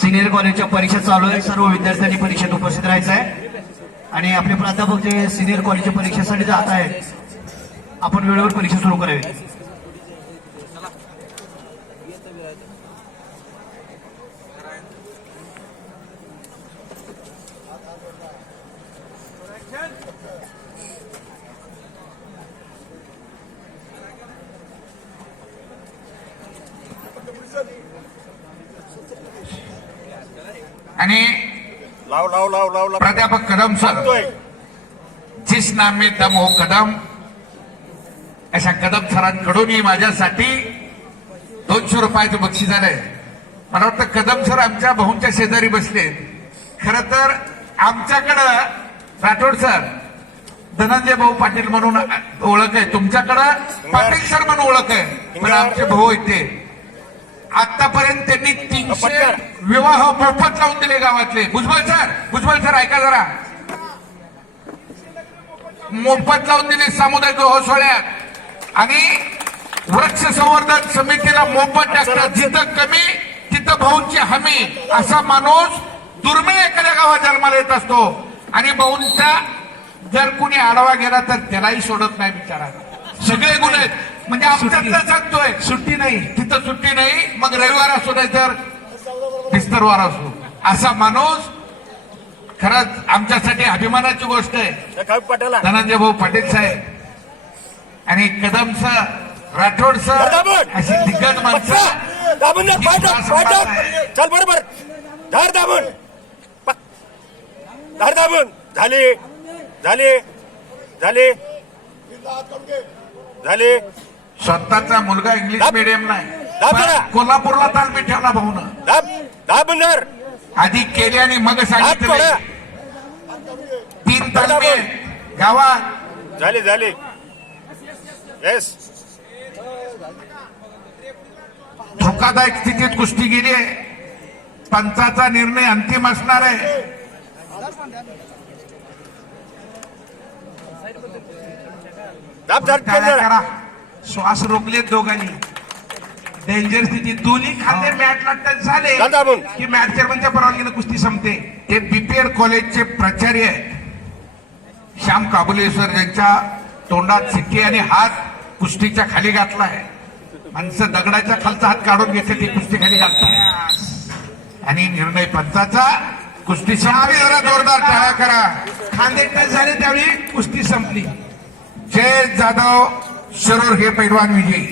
Senior कॉलेजच्या परीक्षा चालू आहे. सर्व विद्यार्थ्यांनी परीक्षेत उपस्थित राहायचं आहे आणि आपले प्राध्यापक जे सिनियर कॉलेजच्या परीक्षेसाठी जात आहेत आपण वेळेवर परीक्षा सुरू करावी. आणि प्राध्यापक कदम सर, जिस नाम में दम हो कदम, अशा कदम सरांकडूनही माझ्यासाठी 200 रुपयाचं बक्षीस आलंय. मला वाटतं कदम सर आमच्या भाऊंच्या शेजारी बसले. खर तर आमच्याकडं राठोड सर धनंजय भाऊ पाटील म्हणून ओळख आहे, तुमच्याकडं पाटील सर म्हणून ओळख आहे, पण आमचे भाऊ येते. आतापर्यंत त्यांनी 300 विवाह मोफत लावून दिले गावातले. भुजबळ सर ऐका जरा, मोफत लावून दिले सामुदायिक सोहळ्यात आणि वृक्ष संवर्धन समितीला मोफत टाकतात. जिथं कमी तिथं भाऊंची हमी. असा माणूस दुर्मिळ एखाद्या गावात जन्माला येत असतो आणि भाऊंचा जर कुणी आढावा गेला तर त्यालाही सोडत नाही बिचारा. सगळे गुन्हे आहेत. म्हणजे आमच्यातलं सांगतोय सुट्टी नाही, तिथं सुट्टी नाही. मग रविवार असो नाही तर बिस्तरवार असो. असा माणूस खरंच आमच्यासाठी अभिमानाची गोष्ट आहे. धनंजय भाऊ पाटील साहेब आणि कदम सर, राठोड सर अशी दिग्गज माणसं. चल बरोबर धार दाबून झाले झाले झाले झाले. स्वतःचा मुलगा इंग्लिश मीडियम नाही, कोल्हापूरला तालमी ठेवला भाऊन. आधी केले आणि मग सांगितलं 3 तालमी गावात झाले झाले. येस, धोकादायक स्थितीत कुस्ती गेली आहे. पंचाचा निर्णय अंतिम असणार आहे. करा. श्वास रोखले दोघांनी. डेंजर स्थिती. दोन्ही खाते मॅचला टच झाले की मॅच चेअरमनच्या परवानगीने कुस्ती संपते. ते बीपीएड कॉलेजचे प्राचार्य आहेत श्याम काबुले सर, ज्यांच्या तोंडात सिक्की आणि हात कुस्तीच्या खाली घातला आहे. माणसं दगडाच्या खालचा हात काढून घेते ती कुस्ती खाली घालतात आणि निर्णय पंचाचा. कुस्ती संपली. जरा जोरदार टाळ्या करा. खांदे टच झाले त्यावेळी कुस्ती संपली. जय जाधव शिरूर हे पैलवान विजयी.